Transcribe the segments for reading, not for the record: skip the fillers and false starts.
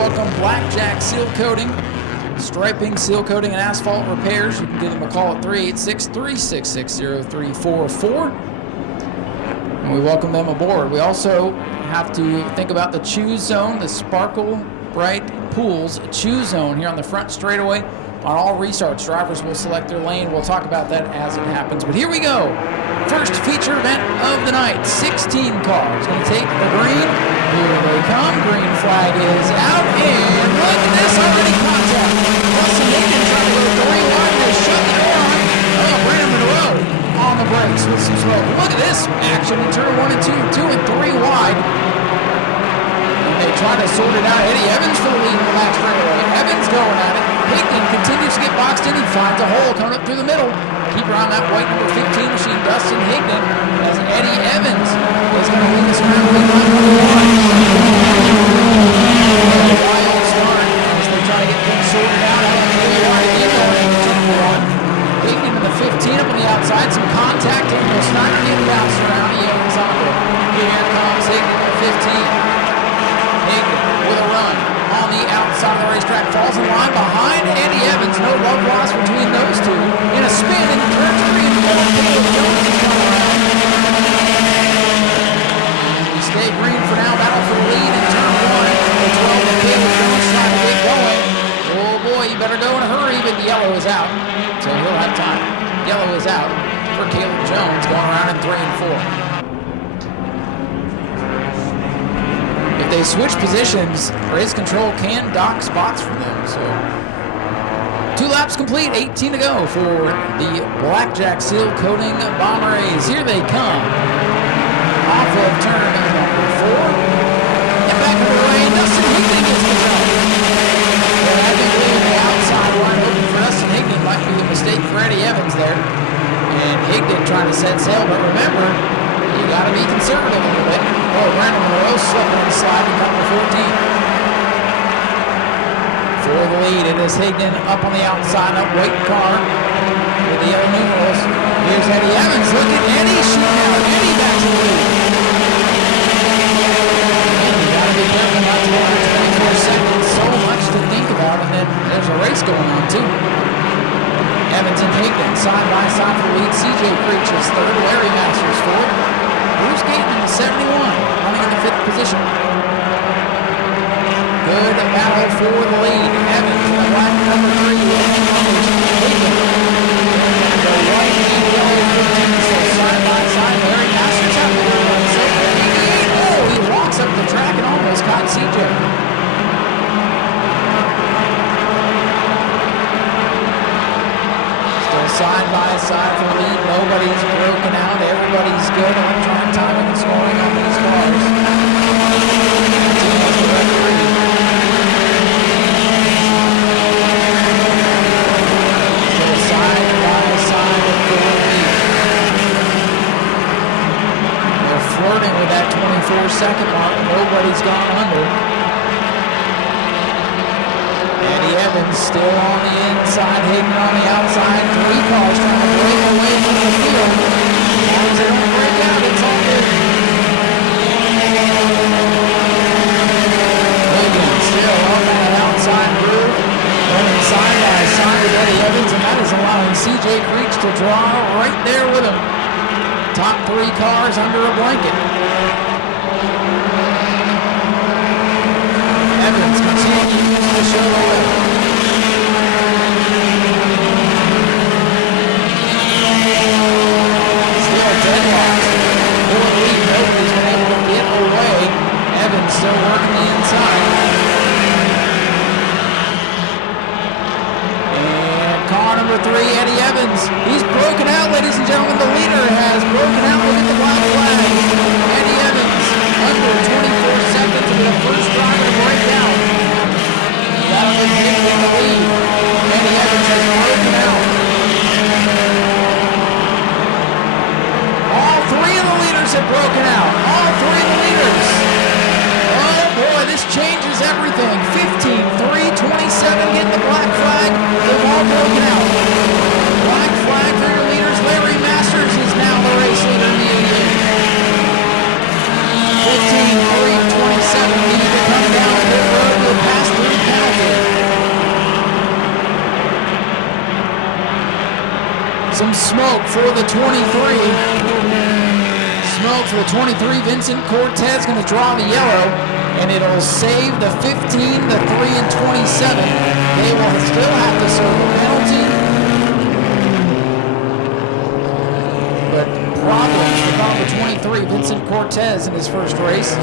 welcome Blackjack Seal Coating, striping, seal coating, and asphalt repairs. You can give them a call at 386-366-0344. And we welcome them aboard. We also have to think about the Choose Zone, the Sparkle Bright Pools Choose Zone here on the front straightaway. On all restarts, drivers will select their lane. We'll talk about that as it happens. But here we go. First feature event of the night. 16 cars going to take the green. Here they come. Green flag is out. And look at this, already contact. Russell Hayden trying to go 3 wide. They shut the door on. Oh, Brandon Monroe on the brakes with some smoke. Look at this action in turn 1 and 2. 2 and 3 wide. And they try to sort it out. Eddie Evans for the lead in the back straightaway. Evans going at it. Higdon continues to get boxed in. He finds a hole coming up through the middle. Keeper on that white number 15 machine, Dustin Higdon, as Eddie Evans is going to win this round. Wild start as they try to get things sorted out. Higdon to the 15 up on the outside. Some contact. It's not going to get bounced around. He opens on it. Here comes Higdon to the 15. Higdon with a run on the outside of the racetrack, falls in line behind Eddie Evans. No love lost between those two. In a spin in turn 3 and 4. Caleb Jones is coming around. We stay green for now. Battle for the lead in turn 1. The 12 and Caleb Jones trying to get going. Oh boy, you better go in a hurry, but the yellow is out. So he'll have time. Yellow is out for Caleb Jones going around in 3 and 4. If they switch positions, Race Control can dock spots for them. So 2 laps complete, 18 to go for the Blackjack Seal Coating Bomber-A's. Here they come. Off of turn number 4. Get back into the lane. Dustin Higdon gets the jump. Well, I think leaving the outside wide open for Dustin Higdon might be a mistake for Eddie Evans there. And Higdon trying to set sail, but remember, you got to be conservative a little bit. Oh, Brandon Monroe slipping and sliding number 14. For the lead, it is Higdon up on the outside, up white car with the yellow numerals. Here's Eddie Evans. Look at Eddie shooting out. Eddie back to the lead. And you got to be careful not to go under 24 seconds. So much to think about, and then there's a race going on too. Evans and Higdon side by side for the lead. CJ Creech is third. Larry Masters fourth. Bruce Gayton in the 71, running in the 5th position. Good battle for the lead. Evans in the black number 3 with Higdon. The white and yellow 15, so side by side. Larry Masters out the run. So 88. Oh, he walks up the track and almost caught CJ. Side by side for the lead. Nobody's broken out. Everybody's good. Electronic timing and scoring on these cars. So side by side for the lead. They're flirting with that 24-second mark. Nobody's gone under. Eddie Evans still on the inside, Higdon on the outside. 3 cars trying to break away from the field. As long as they don't break out, it's all good. Higdon still on that outside groove, running side by side with Eddie Evans, and that is allowing CJ Creech to draw right there with him. Top 3 cars under a blanket. Evans continues to show the way. Still deadlocked. For the lead, nobody's been able to get away. Evans still working the inside. And car number 3, Eddie Evans. He's broken out, ladies and gentlemen. The leader has broken out. Look at the black flag. Eddie Evans, under 24 seconds to be the first driver to break out. That'll be Higdon in the lead. Eddie Evans has broken out. All 3 of the leaders have broken out. All 3 of the leaders. Oh boy, this changes everything. 15, 3, 27 getting the black flag. They've all broken out. Black flag for your leaders. Larry Masters is now the race leader. smoke for the 23. Smoke for the 23. Vincent Cortez going to draw the yellow, and it'll save the 15, the 3, and 27. They will still have to serve a penalty. But problems with number 23, Vincent Cortez, in his first race. A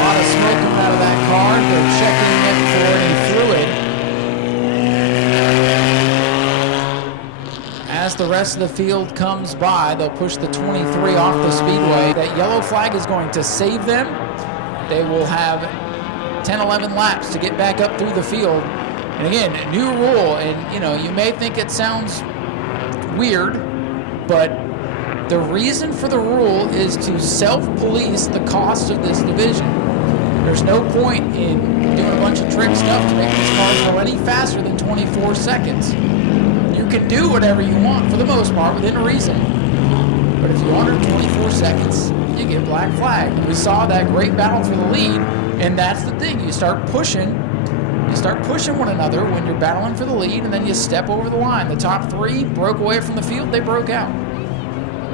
lot of smoke coming out of that car. They're checking it for any fluid. As the rest of the field comes by, they'll push the 23 off the speedway. That yellow flag is going to save them. They will have 10, 11 laps to get back up through the field. And again, new rule, and you may think it sounds weird, but the reason for the rule is to self-police the cost of this division. There's no point in doing a bunch of trick stuff to make these cars go any faster than 24 seconds. You can do whatever you want for the most part within reason. But if you're under 24 seconds, you get black flag. And we saw that great battle for the lead, and that's the thing. You start pushing one another when you're battling for the lead, and then you step over the line. The top three broke away from the field, they broke out.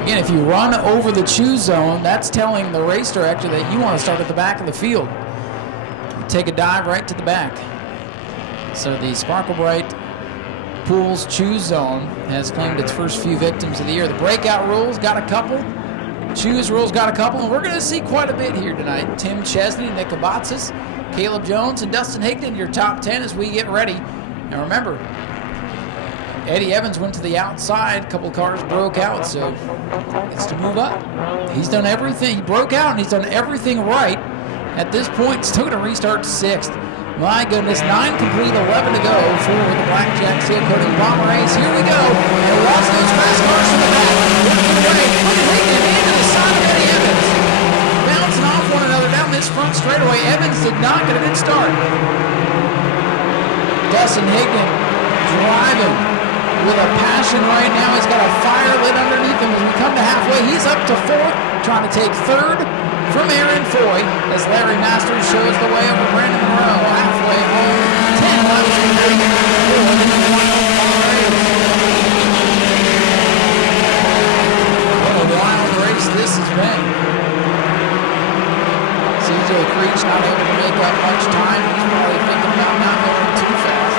Again, if you run over the choose zone, that's telling the race director that you want to start at the back of the field. You take a dive right to the back. So the Sparkle Bright Pools choose zone has claimed its first few victims of the year. The breakout rules got a couple. Choose rules got a couple, and we're going to see quite a bit here tonight. Tim Chesney, Nick Kabatsis, Caleb Jones, and Dustin Higdon, your top 10 as we get ready. Now remember, Eddie Evans went to the outside. A couple cars broke out, so it's to move up. He's done everything. He broke out, and he's done everything right. At this point, still going to restart 6th. My goodness, 9 complete, 11 to go for the Blackjack Seal Coating Bomber Race. Here we go. And watch those fast cars from the back. Working away, taking it into the side of Eddie Evans. Bouncing off one another down this front straightaway. Evans did not get a good start. Dustin Higdon driving with a passion right now. He's got a fire lit underneath him as we come to halfway. He's up to 4th, trying to take 3rd from Aaron Foy as Larry Masters shows the way over Brandon Monroe. Halfway home, 10 laps to go. What a wild race this has been. CJ Creech not able to make up much time. He's probably thinking about not going too fast.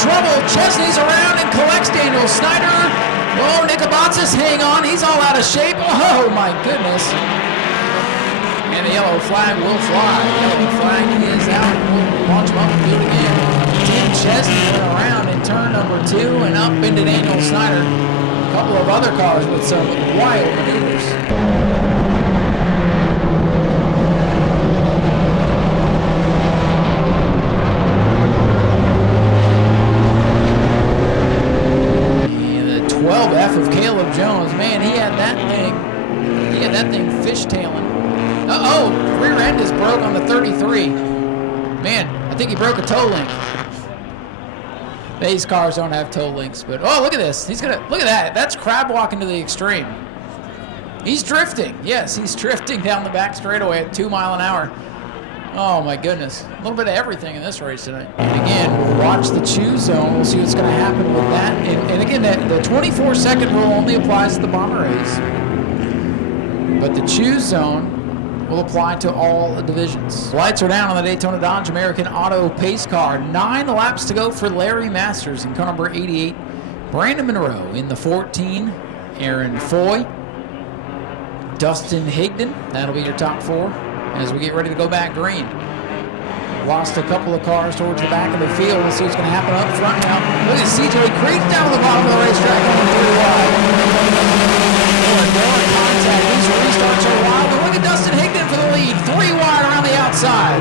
Trouble. Chesney's around and collects Daniel Snyder. Oh, Nick Kabatsis, hang on. He's all out of shape. Oh, my goodness. And the yellow flag will fly. The yellow flag is out. We'll launch him up and do it again. Tim Chesney went around in turn number 2 and up into Daniel Snyder. A couple of other cars with some wild maneuvers. Of Caleb Jones, man, he had that thing fishtailing. Rear end is broke on the 33. Man, I think he broke a toe link. These cars don't have toe links, but oh, look at this. Look at that. That's crab walking to the extreme. He's drifting. Yes, he's drifting down the back straightaway at 2 miles an hour. Oh my goodness. A little bit of everything in this race tonight. And again, we'll watch the choose zone. We'll see what's going to happen with that. And again, the 24-second rule only applies to the bomber race. But the choose zone will apply to all divisions. Lights are down on the Daytona Dodge American Auto Pace Car. 9 laps to go for Larry Masters in car number 88. Brandon Monroe in the 14. Aaron Foy. Dustin Higdon. That'll be your top 4. As we get ready to go back green. Lost a couple of cars towards the back of the field. We'll see what's going to happen up front now. Look at CJ Creech down to the bottom of the racetrack going 3 wide. More contact. These restarts are wild. But look at Dustin Higdon for the lead. 3 wide around the outside.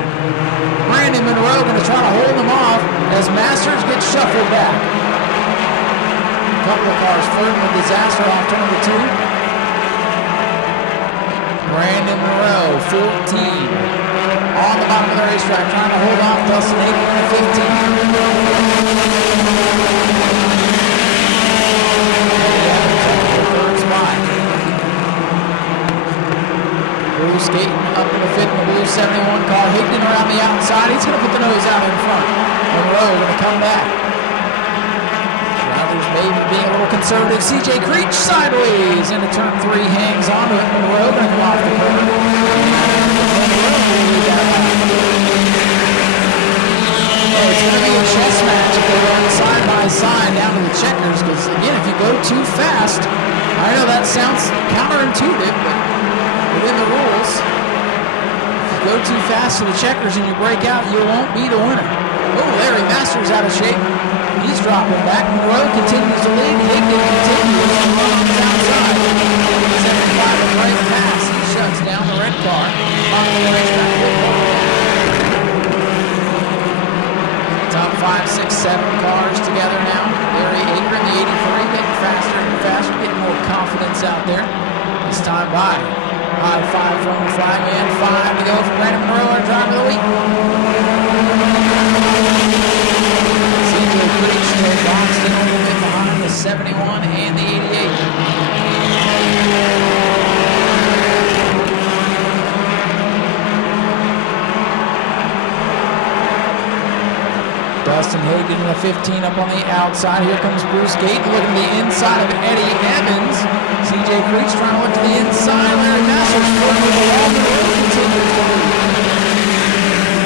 Brandon Monroe going to try to hold him off as Masters gets shuffled back. A couple of cars flirting with disaster off turn number 2. Brandon Monroe, 14, on bottom of the racetrack, trying to hold off Dustin Hayden in the 15. Third spot. Bruce skating up in the 5th in the blue 71 car. Higdon around the outside. He's going to put the nose out in front. Monroe going to come back. Drivers maybe being a little conservative. CJ Creech sideways into turn 3. Hangs on to it. Monroe going to come off the curb. Oh, it's going to be a chess match if they run side by side down to the checkers. Because, again, if you go too fast, I know that sounds counterintuitive, but within the rules, if you go too fast to the checkers and you break out, you won't be the winner. Oh, Larry Masters out of shape. He's dropping back. Monroe continues to lead. Higdon continues to run on his outside. 75 and right pass. He shuts down the red car. Top 5, 6, 7 cars together now. Larry Aker in the 83, getting faster and faster, getting more confidence out there. This time by. High 5 from the flag in. 5 to go for Brandon Monroe, our driver of the week. CJ Creech still boxed in a little bit behind the 71 and the 88. Dustin Hayden in the 15 up on the outside. Here comes Bruce Gayton looking to the inside of Eddie Evans. CJ Creech trying to look to the inside. Larry Masters flirting with the wall. The road continues to lead.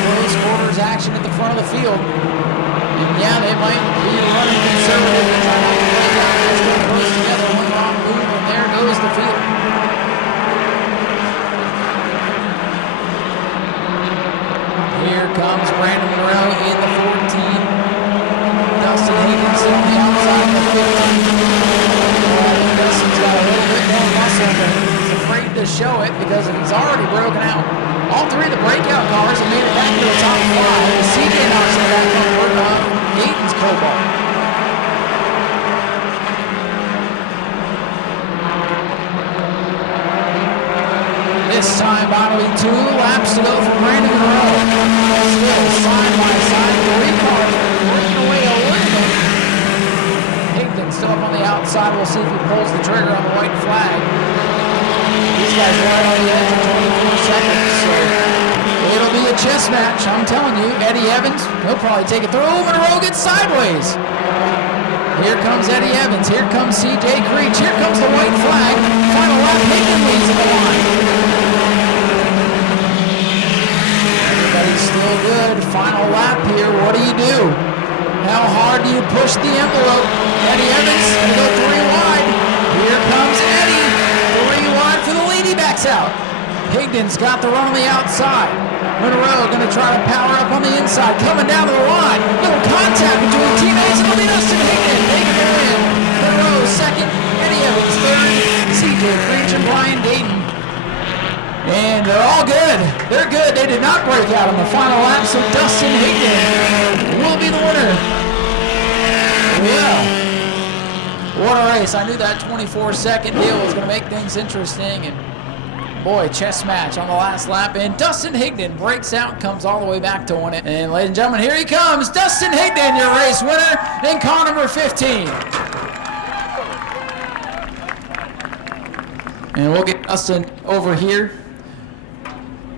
Close quarters action at the front of the field. And yeah, they might be running conservative and trying not to play down. Let's go close together. One wrong move, and there goes the field. Here comes Brandon Monroe in the 14. Dustin Hayden still on the outside of the 15. Dustin's got a little bit more muscle, but he's afraid to show it because he's already broken out. All 3 of the breakout cars have made it back to the top 5. CJ knocks it back on Hayden's Cobalt. This time, Bonnelly 2 laps to go for Brandon Monroe. Still side by side, 3 cars breaking away a little bit. Higdon still up on the outside. We'll see if he pulls the trigger on the white flag. These guys are right on the edge of 24 seconds, so it'll be a chess match. I'm telling you, Eddie Evans, he'll probably take it through. Oh, Monroe gets sideways. Here comes Eddie Evans. Here comes CJ Creech. Here comes the white flag. Final lap, Higdon leads in the line. Everybody's still good. Final lap here. What do you do? How hard do you push the envelope? Eddie Evans going to go 3 wide. Here comes Eddie. 3 wide for the lead. He backs out. Higdon's got the run on the outside. Monroe going to try to power up on the inside. Coming down to the line. Little contact between teammates. And it'll be Dustin Higdon making it in. Monroe second. Eddie Evans third. CJ Creech and Brian Dayton. And they're all good. They're good. They did not break out on the final lap, so Dustin Higdon will be the winner. Yeah. What a race. I knew that 24-second deal was going to make things interesting. And boy, chess match on the last lap. And Dustin Higdon breaks out and comes all the way back to win it. And ladies and gentlemen, here he comes. Dustin Higdon, your race winner in car number 15. And we'll get Dustin over here.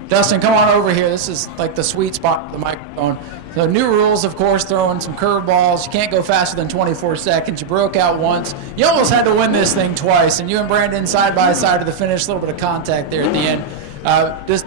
Dustin, come on over here. This is like the sweet spot for the microphone. So new rules, of course, throwing some curveballs. You can't go faster than 24 seconds. You broke out once. You almost had to win this thing twice. And you and Brandon side by side to the finish. A little bit of contact there at the end.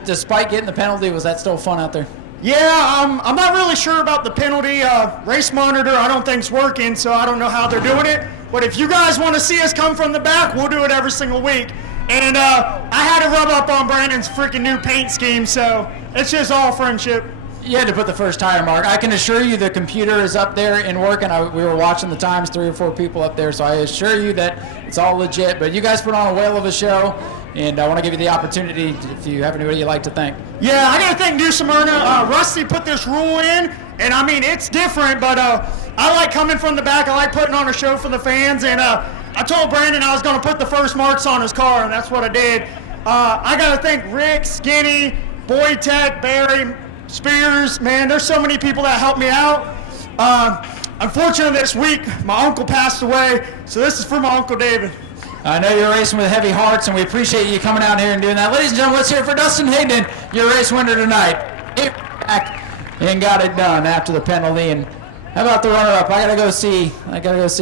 Despite getting the penalty, was that still fun out there? Yeah, I'm not really sure about the penalty. Race monitor, I don't think's working, so I don't know how they're doing it. But if you guys want to see us come from the back, we'll do it every single week. And I had to rub up on Brandon's freaking new paint scheme, so it's just all friendship. You had to put the first tire mark. I can assure you the computer is up there and working. We were watching the times, 3 or 4 people up there, so I assure you that it's all legit. But you guys put on a whale of a show, and I want to give you the opportunity, if you have anybody you'd like to thank. Yeah, I got to thank New Smyrna. Rusty put this rule in, and I mean, it's different, but I like coming from the back. I like putting on a show for the fans, and I told Brandon I was going to put the first marks on his car, and that's what I did. I got to thank Rick, Skinny, Boy Tech, Barry, Spears, man, there's so many people that helped me out. Unfortunately, this week, my uncle passed away, so this is for my Uncle David. I know you're racing with heavy hearts, and we appreciate you coming out here and doing that. Ladies and gentlemen, let's hear it for Dustin Higdon, your race winner tonight. He back and got it done after the penalty. And how about the runner-up? I gotta go see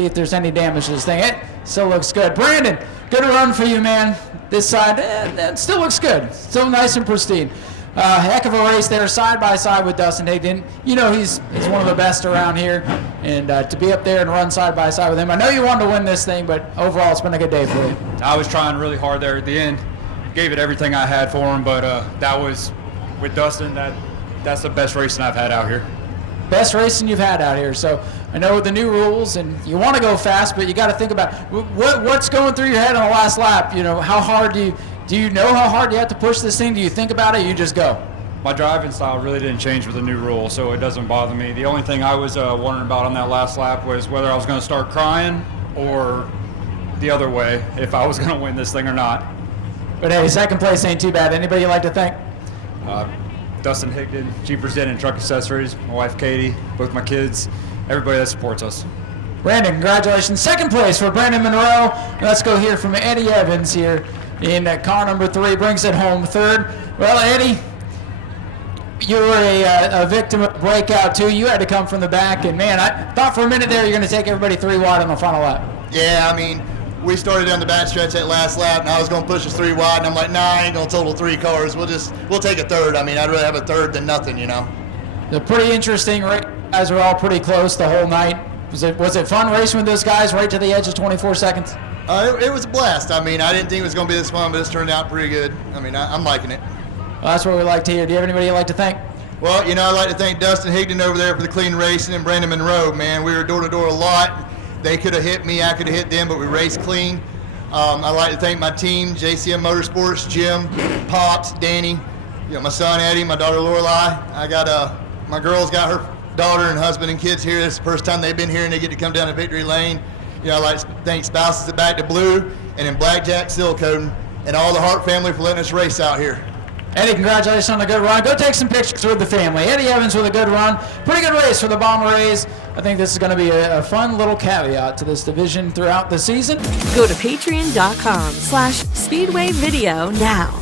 if there's any damage to this thing. It still looks good. Brandon, good run for you, man. This side, it still looks good. Still nice and pristine. Heck of a race there, side by side with Dustin Higdon. You know he's one of the best around here, and to be up there and run side by side with him. I know you wanted to win this thing, but overall it's been a good day for you. I was trying really hard there at the end. Gave it everything I had for him, but that was, with Dustin, that's the best racing I've had out here. Best racing you've had out here. So I know the new rules, and you want to go fast, but you got to think about what's going through your head on the last lap. You know, how hard do you know how hard you have to push this thing? Do you think about it? You just go. My driving style really didn't change with the new rule, so it doesn't bother me. The only thing I was wondering about on that last lap was whether I was going to start crying or the other way, if I was going to win this thing or not. But hey, second place ain't too bad. Anybody you'd like to thank? Dustin Higdon, Jeepers Inn and Truck Accessories, my wife Katie, both my kids, everybody that supports us. Brandon, congratulations. Second place for Brandon Monroe. Let's go hear from Eddie Evans here in car number 3, brings it home third. Well, Eddie, you were a victim of Breakout too. You had to come from the back, and man, I thought for a minute there you're going to take everybody 3 wide on the final lap. Yeah, I mean, we started down the back stretch that last lap, and I was going to push us 3 wide, and I'm like, nah, I ain't going to total 3 cars. We'll take a third. I mean, I'd rather have a third than nothing, you know. The pretty interesting race. You guys were all pretty close the whole night. Was it fun racing with those guys right to the edge of 24 seconds? It was a blast. I mean, I didn't think it was going to be this fun, but it's turned out pretty good. I mean, I'm liking it. Well, that's what we like to hear. Do you have anybody you'd like to thank? Well, you know, I'd like to thank Dustin Higdon over there for the clean racing, and Brandon Monroe, man. We were door-to-door a lot. They could have hit me, I could have hit them, but we raced clean. I'd like to thank my team, JCM Motorsports, Jim, Pops, Danny, you know, my son Eddie, my daughter Lorelei. I got my girl's got her daughter and husband and kids here. This is the first time they've been here, and they get to come down to Victory Lane. You know, I'd like to thank Spouses at Back to Blue and then Blackjack Seal Coating and all the Hart family for letting us race out here. Eddie, congratulations on a good run. Go take some pictures with the family. Eddie Evans with a good run. Pretty good race for the Bomber Rays. I think this is going to be a fun little caveat to this division throughout the season. Go to patreon.com/Speedway Video now.